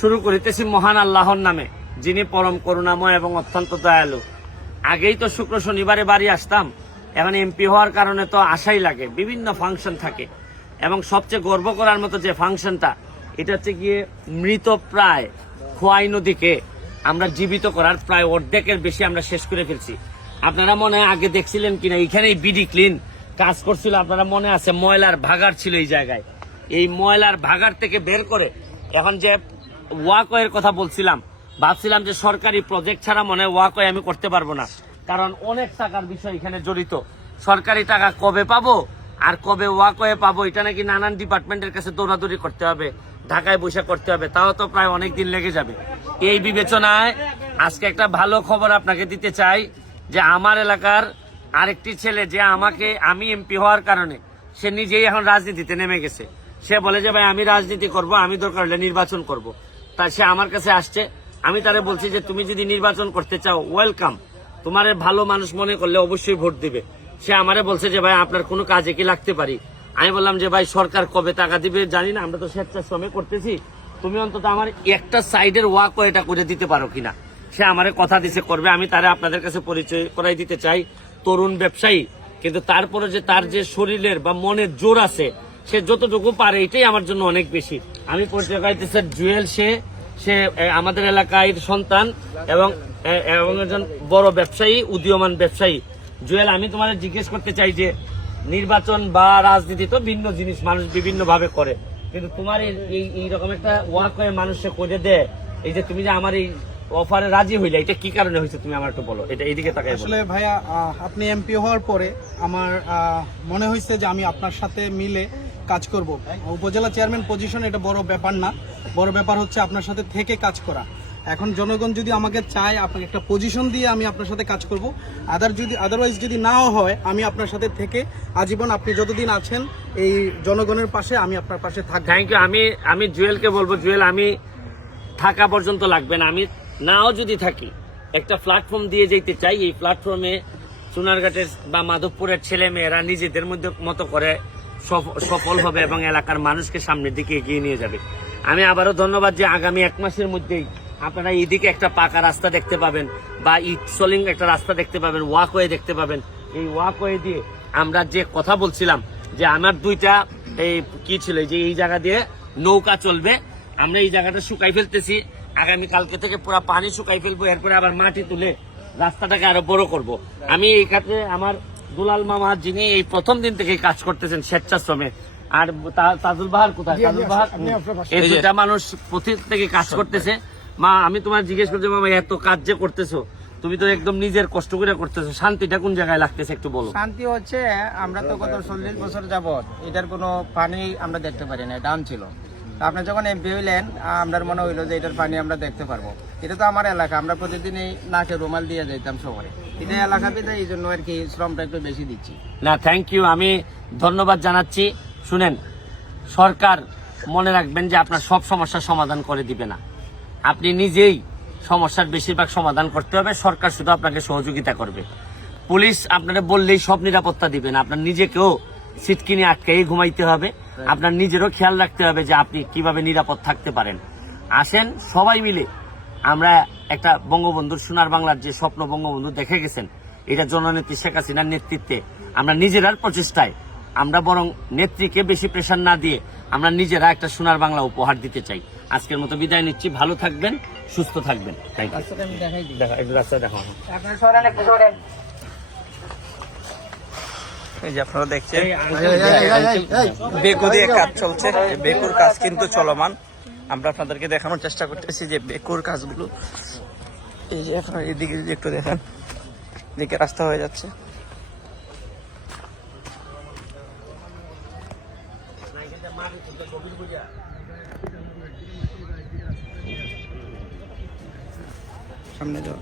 শুরু করিতেছি মহান আল্লাহর নামে, যিনি পরম করুণাময় এবং অত্যন্ত দয়ালু। আগেই তো শুক্র শনিবারে বাড়ি আসতাম, এখন এমপি হওয়ার কারণে তো আশাই লাগে, বিভিন্ন ফাংশন থাকে এবং সবচেয়ে গর্ব করার মতো যে ফাংশনটা, এটা হচ্ছে গিয়ে মৃত প্রায় খোয়াই নদীকে আমরা জীবিত করার প্রায় অর্ধেকের বেশি আমরা শেষ করে ফেলছি। আপনারা মনে হয় আগে দেখছিলেন কিনা, এইখানেই বিডি ক্লিন কাজ করছিল, আপনারা মনে আছে ময়লার ভাগার ছিল এই জায়গায়। এই ময়লার ভাগার থেকে বের করে এখন যে ওয়াকওয়ের কথা বলছিলাম, ভাবছিলাম যে সরকারি প্রজেক্ট ছাড়া মনে হয় ওয়াকওয়ে আমি করতে পারবো না, কারণ অনেক টাকার বিষয় এখানে জড়িত। সরকারি টাকা কবে পাবো আর কবে ওয়াকওয়ে পাবো, এটা নাকি নানান ডিপার্টমেন্টের কাছে দৌড়াদৌড়ি করতে হবে, ঢাকায় বসে করতে হবে, তাও তো প্রায় অনেক দিন লেগে যাবে। এই বিবেচনায় আজকে একটা ভালো খবর আপনাকে দিতে চাই যে আমার এলাকার আরেকটি ছেলে, যে আমি এমপি হওয়ার কারণে সে নিজেই এখন রাজনীতিতে নেমে গেছে। সে বলে যে ভাই আমি রাজনীতি করব, আমি দরকার হলে নির্বাচন করব। তাই সে আমার কাছে আসছে, আমি তারে বলছি যে তুমি যদি নির্বাচন করতে চাও ওয়েলকাম, তোমার ভালো মানুষ মনে করলে অবশ্যই ভোট দিবে। সে আমারে বলছে যে ভাই আপনার কোনো কাজে কি লাগতে পারি। আমি বললাম যে ভাই সরকার কবে টাকা দিবে জানি না, আমরা তো স্বেচ্ছাশ্রমে করতেছি, তুমি অন্তত আমার একটা সাইডের ওয়াকওয়েটা করে দিতে পারো কিনা। সে আমারে কথা দিছে করবে। আমি তারে আপনাদের কাছে পরিচয় করাই দিতে চাই, তরুণ ব্যবসায়ী, কিন্তু তারপরে যে তার যে শরীরের বা মনের জোর আছে, সে যতটুকু পারে এটাই আমার জন্য অনেক বেশি। আমি পরিচয় করাইতেছি জুয়েল, সে আমাদের এলাকায় সন্তান এবং একজন বড় ব্যবসায়ী, উদীয়মান ব্যবসায়ী। জুয়েল, আমি তোমাদের জিজ্ঞেস করতে চাই যে নির্বাচন বা রাজনীতি তো ভিন্ন জিনিস, মানুষ বিভিন্ন ভাবে করে, কিন্তু তোমার এইরকম একটা ওয়াকওয়ে মানুষে করে দেয়, এই যে তুমি যে আমার এই অফারে রাজি হইলে, এটা কি কারণে হয়েছে তুমি আমার একটু বলো। এটা এইদিকে তাকাই। আসলে ভাইয়া, আপনি এমপি হওয়ার পরে আমার মনে হয়েছে যে আমি আপনার সাথে মিলে কাজ করব। উপজেলা চেয়ারম্যান পজিশন এটা বড় ব্যাপার না, বড় ব্যাপার হচ্ছে আপনার সাথে থেকে কাজ করা। এখন জনগণ যদি আমাকে চায়, আপনাকে একটা পজিশন দিয়ে আমি আপনার সাথে কাজ করব। আদারওয়াইজ যদি নাও হয়, আমি আপনার সাথে থেকে আজীবন, আপনি যতদিন আছেন এই জনগণের পাশে, আমি আপনার পাশে থাকব। Thank you. আমি জুয়েলকে বলবো, জুয়েল আমি থাকা পর্যন্ত লাগবে না, আমি নাও যদি থাকি একটা প্ল্যাটফর্ম দিয়ে যেতে চাই। এই প্ল্যাটফর্মে চুনারঘাটের বা মাধবপুরের ছেলে মেয়েরা নিজেদের মধ্যে মতো করে সফল হবে এবং এলাকার মানুষকে সামনের দিকে এগিয়ে নিয়ে যাবে। আমি আবারও ধন্যবাদ যে আগামী 1 মাসের মধ্যেই আপনারা এইদিকে একটা পাকা রাস্তা দেখতে পাবেন বা ইট সলিং একটা রাস্তা দেখতে পাবেন, ওয়াকওয়ে দেখতে পাবেন। এই ওয়াকওয়ে দিয়ে আমরা যে কথা বলছিলাম যে আমার 2টা কি ছিল, যে এই জায়গা দিয়ে নৌকা চলবে, আমরা এই জায়গাটা শুকাই ফেলতেছি, আগামী কালকে থেকে পুরো পানি শুকাই ফেলবো, এরপরে আবার মাটি তুলে রাস্তাটাকে আরো বড় করব। আমি এই কাজে আমার দুলাল মামা, যিনি এই প্রথম দিন থেকে কাজ করতেছেন স্বেচ্ছাশ্রমে, আর তাজুল বাহার কোথায়, তাজুল বাহার, এই 2টা মানুষ প্রতি থেকে কাজ করতেছে। মা, আমি তোমার জিজ্ঞেস করছি, মামা এত কাজ যে করতেছো, তুমি তো একদম নিজের কষ্ট করে করতেছো, শান্তিটা কোন জায়গায় লাগতেছে একটু বলো। শান্তি হচ্ছে, আমরা তো গত 40 বছর যাবত এটার কোনো পানি আমরা দেখতে পারি না, ডান ছিল। আপনি যখন এমপি হইলেন, আমরা মনে হইলো যে এটার পানি আমরা দেখতে পারবো। এটা তো আমার এলাকা, আমরা প্রতিদিনই নাকে রুমাল দিয়ে যেতাম শহরে, এটা এলাকাতে, এই জন্য আর কি শ্রমটা একটু বেশি দিচ্ছি। না, থ্যাংক ইউ, আমি ধন্যবাদ জানাচ্ছি। শুনেন, সরকার মনে রাখবেন যে আপনার সব সমস্যার সমাধান করে দিবে না, আপনি নিজেই সমস্যার বেশিরভাগ সমাধান করতে হবে, সরকার শুধু আপনাকে সহযোগিতা করবে। পুলিশ আপনারা বললেই সব নিরাপত্তা দিবে না, আপনার নিজেকেও সিট কিনে আটকেই ঘুমাইতে হবে, আপনার নিজেরও খেয়াল রাখতে হবে যে আপনি কিভাবে নিরাপদ থাকতে পারেন। আসেন সবাই মিলে আমরা একটা বঙ্গবন্ধুর, সোনার বাংলার যে স্বপ্ন বঙ্গবন্ধু দেখে গেছেন, এটা জননেত্রী শেখ হাসিনার নেতৃত্বে আমরা নিজেরার প্রচেষ্টায়, আমরা বরং নেত্রীকে বেশি প্রেশার না দিয়ে আমরা নিজেরা একটা সোনার বাংলা উপহার দিতে চাই। আজকের মতো বিদায় নিচ্ছি, ভালো থাকবেন, সুস্থ থাকবেন। Thank you. রাস্তা দেখো, এই যে আপনারা দেখছেন বেকু দিয়ে কাজ চলছে, বেকুর কাজ কিন্তু চলমান। আমরা আপনাদেরকে দেখানোর চেষ্টা করতেছি যে বেকুর কাজগুলো, এই যে এখন এদিকে একটু দেখেন, এদিকে রাস্তা হয়ে যাচ্ছে। সামনে যাও।